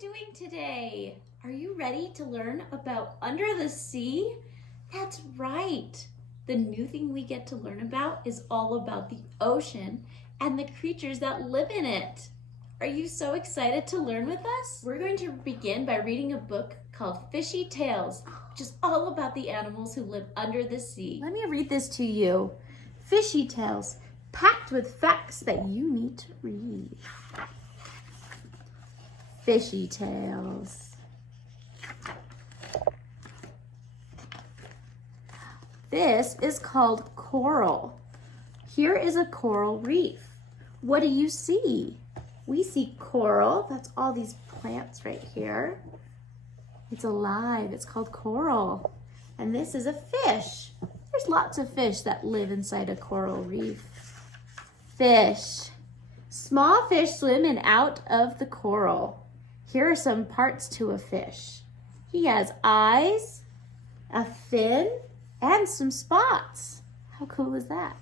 doing today? Are you ready to learn about under the sea? That's right. The new thing we get to learn about is all about the ocean and the creatures that live in it. Are you so excited to learn with us? We're going to begin by reading a book called Fishy Tales, which is all about the animals who live under the sea. Let me read this to you. Fishy Tales, packed with facts that you need to read. Fishy Tales. This is called coral. Here is a coral reef. What do you see? We see coral. That's all these plants right here. It's alive. It's called coral. And this is a fish. There's lots of fish that live inside a coral reef. Fish. Small fish swim in and out of the coral. Here are some parts to a fish. He has eyes, a fin, and some spots. How cool is that?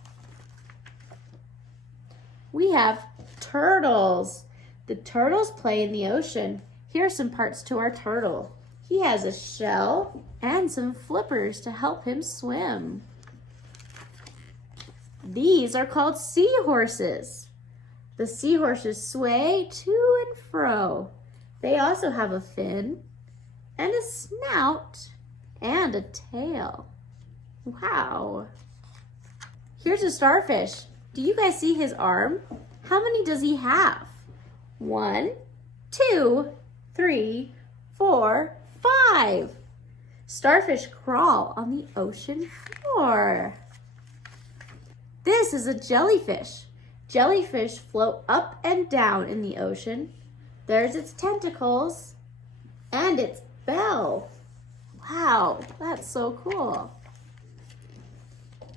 We have turtles. The turtles play in the ocean. Here are some parts to our turtle. He has a shell and some flippers to help him swim. These are called seahorses. The seahorses sway to and fro. They also have a fin and a snout and a tail. Wow. Here's a starfish. Do you guys see his arm? How many does he have? 1, 2, 3, 4, 5. Starfish crawl on the ocean floor. This is a jellyfish. Jellyfish float up and down in the ocean. There's its tentacles and its bell. Wow, that's so cool.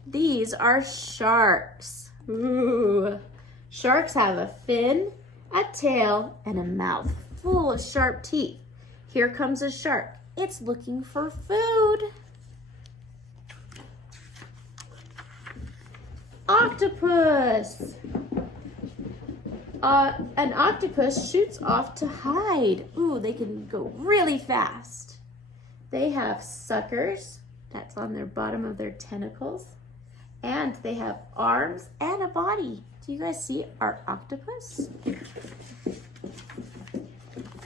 These are sharks. Ooh. Sharks have a fin, a tail, and a mouth full of sharp teeth. Here comes a shark. It's looking for food. Octopus. An octopus shoots off to hide. Ooh, they can go really fast. They have suckers. That's on their bottom of their tentacles. And they have arms and a body. Do you guys see our octopus?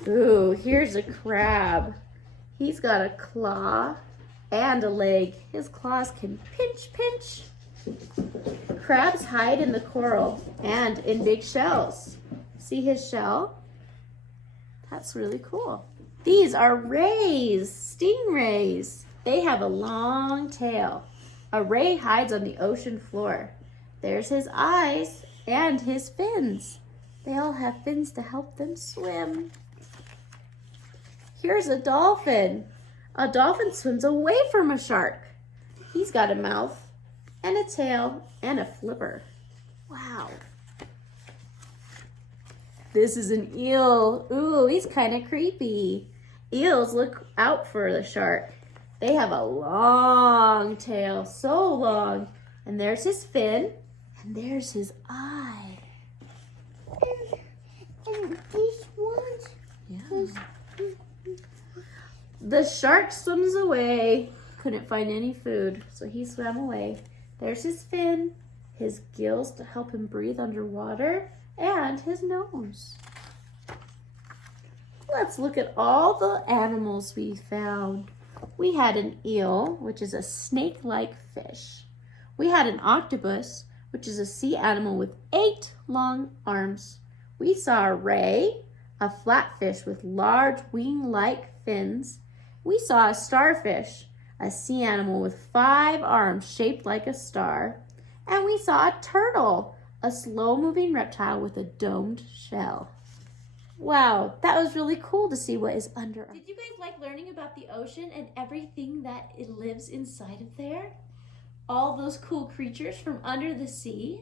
Ooh, here's a crab. He's got a claw and a leg. His claws can pinch. Crabs hide in the coral and in big shells. See his shell? That's really cool. These are rays, stingrays. They have a long tail. A ray hides on the ocean floor. There's his eyes and his fins. They all have fins to help them swim. Here's a dolphin. A dolphin swims away from a shark. He's got a mouth and a tail and a flipper. Wow. This is an eel. Ooh, he's kind of creepy. Eels look out for the shark. They have a long tail, so long. And there's his fin, and there's his eye. And these ones. Yeah. The shark swims away. Couldn't find any food, so he swam away. There's his fin, his gills to help him breathe underwater, and his nose. Let's look at all the animals we found. We had an eel, which is a snake-like fish. We had an octopus, which is a sea animal with 8 long arms. We saw a ray, a flatfish with large wing-like fins. We saw a starfish, a sea animal with 5 arms shaped like a star. And we saw a turtle, a slow-moving reptile with a domed shell. Wow, that was really cool to see what is under. Did you guys like learning about the ocean and everything that it lives inside of there? All those cool creatures from under the sea?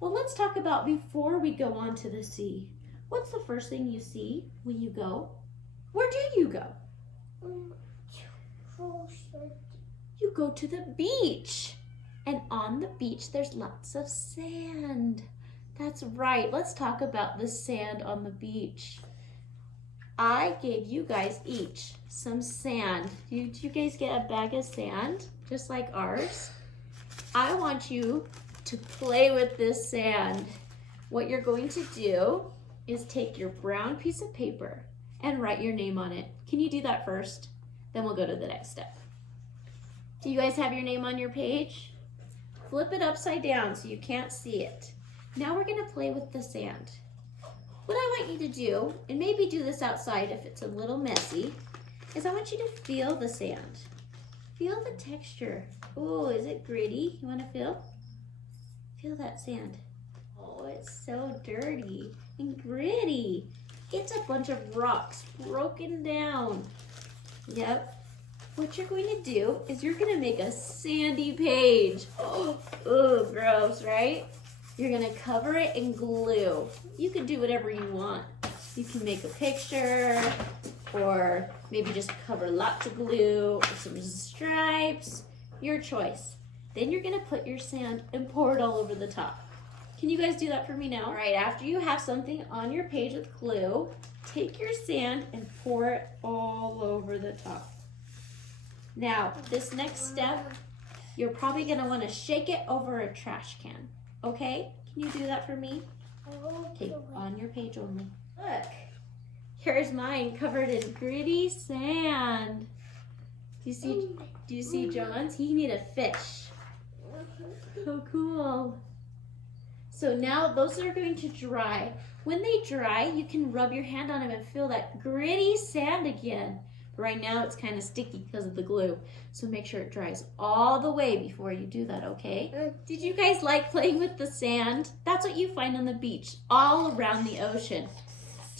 Well, let's talk about before we go on to the sea. What's the first thing you see when you go? Where do you go? You go to the beach. And on the beach, there's lots of sand. That's right. Let's talk about the sand on the beach. I gave you guys each some sand. Did you guys get a bag of sand, just like ours? I want you to play with this sand. What you're going to do is take your brown piece of paper and write your name on it. Can you do that first? Then we'll go to the next step. Do you guys have your name on your page? Flip it upside down so you can't see it. Now we're gonna play with the sand. What I want you to do, and maybe do this outside if it's a little messy, is I want you to feel the sand. Feel the texture. Oh, is it gritty? You wanna feel? Feel that sand. Oh, it's so dirty and gritty. It's a bunch of rocks broken down. Yep. What you're going to do is you're going to make a sandy page. Oh, gross, right? You're going to cover it in glue. You can do whatever you want. You can make a picture, or maybe just cover lots of glue or some stripes. Your choice. Then you're going to put your sand and pour it all over the top. Can you guys do that for me now? All right, after you have something on your page with glue, take your sand and pour it all over the top. Now, this next step, you're probably gonna wanna shake it over a trash can, okay? Can you do that for me? Okay, on your page only. Look, here's mine covered in gritty sand. Do you see John's? He made a fish. So cool. So now those are going to dry. When they dry, you can rub your hand on them and feel that gritty sand again. Right now it's kind of sticky because of the glue, so make sure it dries all the way before you do that, okay? Did you guys like playing with the sand? That's what you find on the beach, all around the ocean.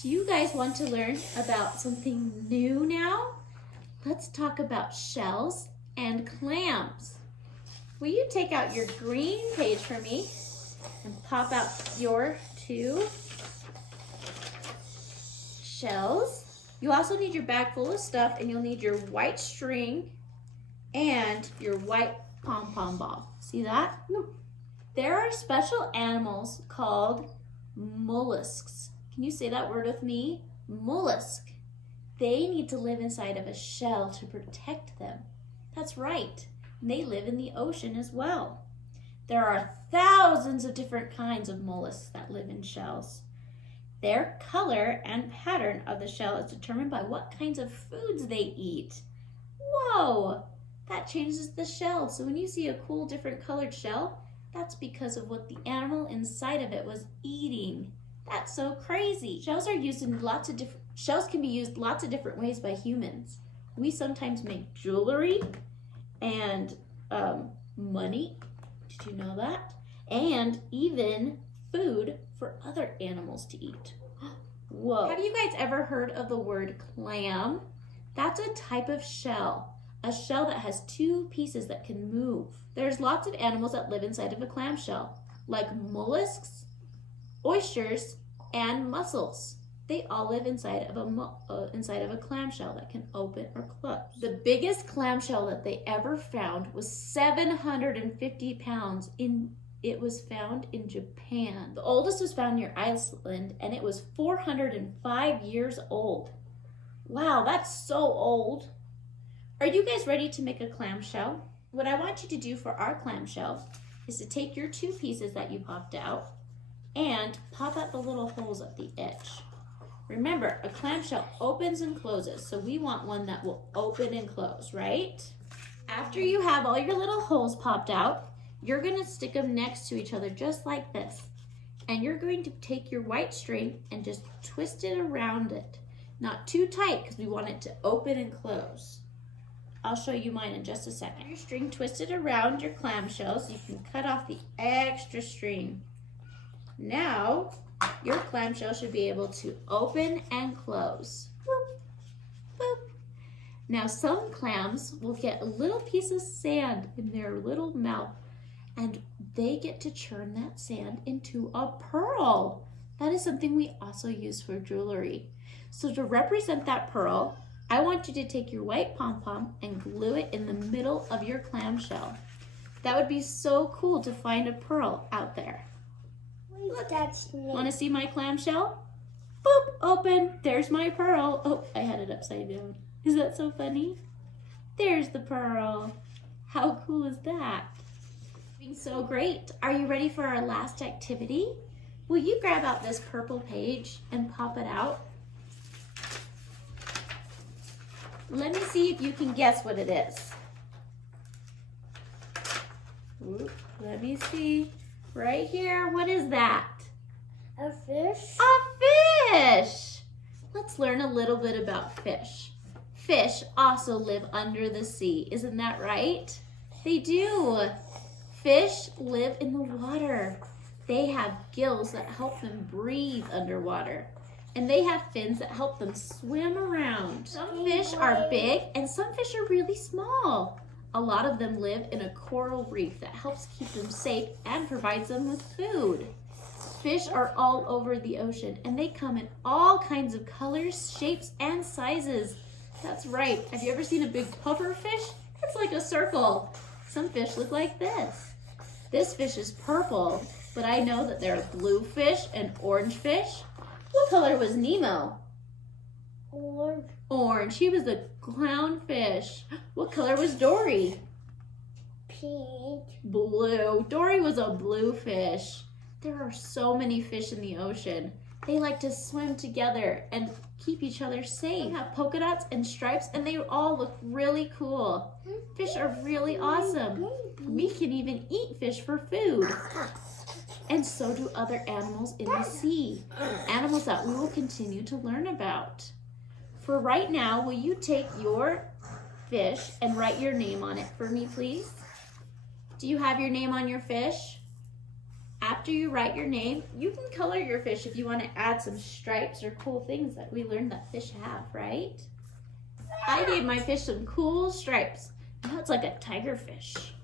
Do you guys want to learn about something new now? Let's talk about shells and clams. Will you take out your green page for me and pop out your 2 shells? You also need your bag full of stuff, and you'll need your white string and your white pom-pom ball. See that? There are special animals called mollusks. Can you say that word with me? Mollusk. They need to live inside of a shell to protect them. That's right. They live in the ocean as well. There are thousands of different kinds of mollusks that live in shells. Their color and pattern of the shell is determined by what kinds of foods they eat. Whoa, that changes the shell. So when you see a cool different colored shell, that's because of what the animal inside of it was eating. That's so crazy. Shells can be used lots of different ways by humans. We sometimes make jewelry and money. Did you know that? And even food for other animals to eat. Whoa. Have you guys ever heard of the word clam? That's a type of shell. A shell that has 2 pieces that can move. There's lots of animals that live inside of a clam shell, like mollusks, oysters, and mussels. They all live inside of a clamshell that can open or close. The biggest clamshell that they ever found was 750 pounds. It was found in Japan. The oldest was found near Iceland, and it was 405 years old. Wow, that's so old. Are you guys ready to make a clamshell? What I want you to do for our clamshell is to take your 2 pieces that you popped out and pop out the little holes at the edge. Remember, a clamshell opens and closes, so we want one that will open and close, right? After you have all your little holes popped out, you're gonna stick them next to each other just like this. And you're going to take your white string and just twist it around it. Not too tight, because we want it to open and close. I'll show you mine in just a second. Your string twisted around your clamshell so you can cut off the extra string. Now, your clamshell should be able to open and close. Boop, boop. Now, some clams will get a little piece of sand in their little mouth, and they get to churn that sand into a pearl. That is something we also use for jewelry. So to represent that pearl, I want you to take your white pom-pom and glue it in the middle of your clamshell. That would be so cool to find a pearl out there. Look, want to see my clamshell? Boop, open. There's my pearl. Oh, I had it upside down. Is that so funny? There's the pearl. How cool is that? Doing so great. Are you ready for our last activity? Will you grab out this purple page and pop it out? Let me see if you can guess what it is. Ooh, let me see. Right here, what is that? A fish? A fish! Let's learn a little bit about fish. Fish also live under the sea, isn't that right? They do. Fish live in the water. They have gills that help them breathe underwater. And they have fins that help them swim around. Some fish are big and some fish are really small. A lot of them live in a coral reef that helps keep them safe and provides them with food. Fish are all over the ocean and they come in all kinds of colors, shapes, and sizes. That's right. Have you ever seen a big puffer fish? It's like a circle. Some fish look like this. This fish is purple, but I know that there are blue fish and orange fish. What color was Nemo? Orange. Orange. He was the clownfish. What color was Dory? Pink. Blue. Dory was a blue fish. There are so many fish in the ocean. They like to swim together and keep each other safe. They have polka dots and stripes and they all look really cool. Fish are really awesome. We can even eat fish for food. And so do other animals in the sea. Animals that we will continue to learn about. For right now, will you take your fish and write your name on it for me, please? Do you have your name on your fish? After you write your name, you can color your fish if you want to add some stripes or cool things that we learned that fish have, right? I gave my fish some cool stripes. Now it's like a tiger fish.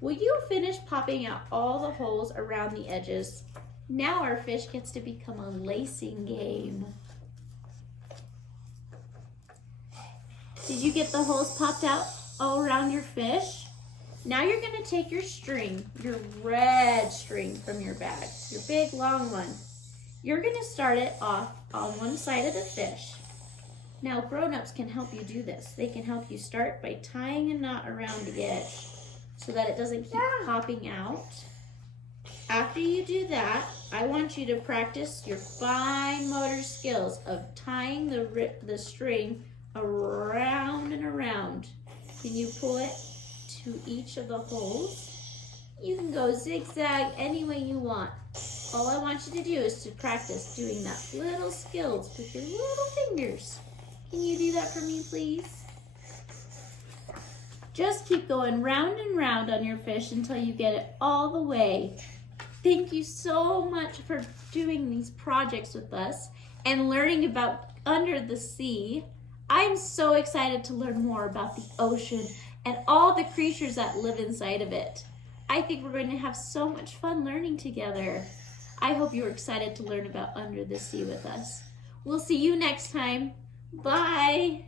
Will you finish popping out all the holes around the edges? Now our fish gets to become a lacing game. Did you get the holes popped out all around your fish? Now you're gonna take your string, your red string from your bag, your big long one. You're gonna start it off on one side of the fish. Now grown-ups can help you do this. They can help you start by tying a knot around the edge so that it doesn't keep popping out. After you do that, I want you to practice your fine motor skills of tying the string around and around. Can you pull it to each of the holes? You can go zigzag any way you want. All I want you to do is to practice doing that little skills with your little fingers. Can you do that for me, please? Just keep going round and round on your fish until you get it all the way. Thank you so much for doing these projects with us and learning about under the sea. I'm so excited to learn more about the ocean and all the creatures that live inside of it. I think we're going to have so much fun learning together. I hope you're excited to learn about under the sea with us. We'll see you next time. Bye.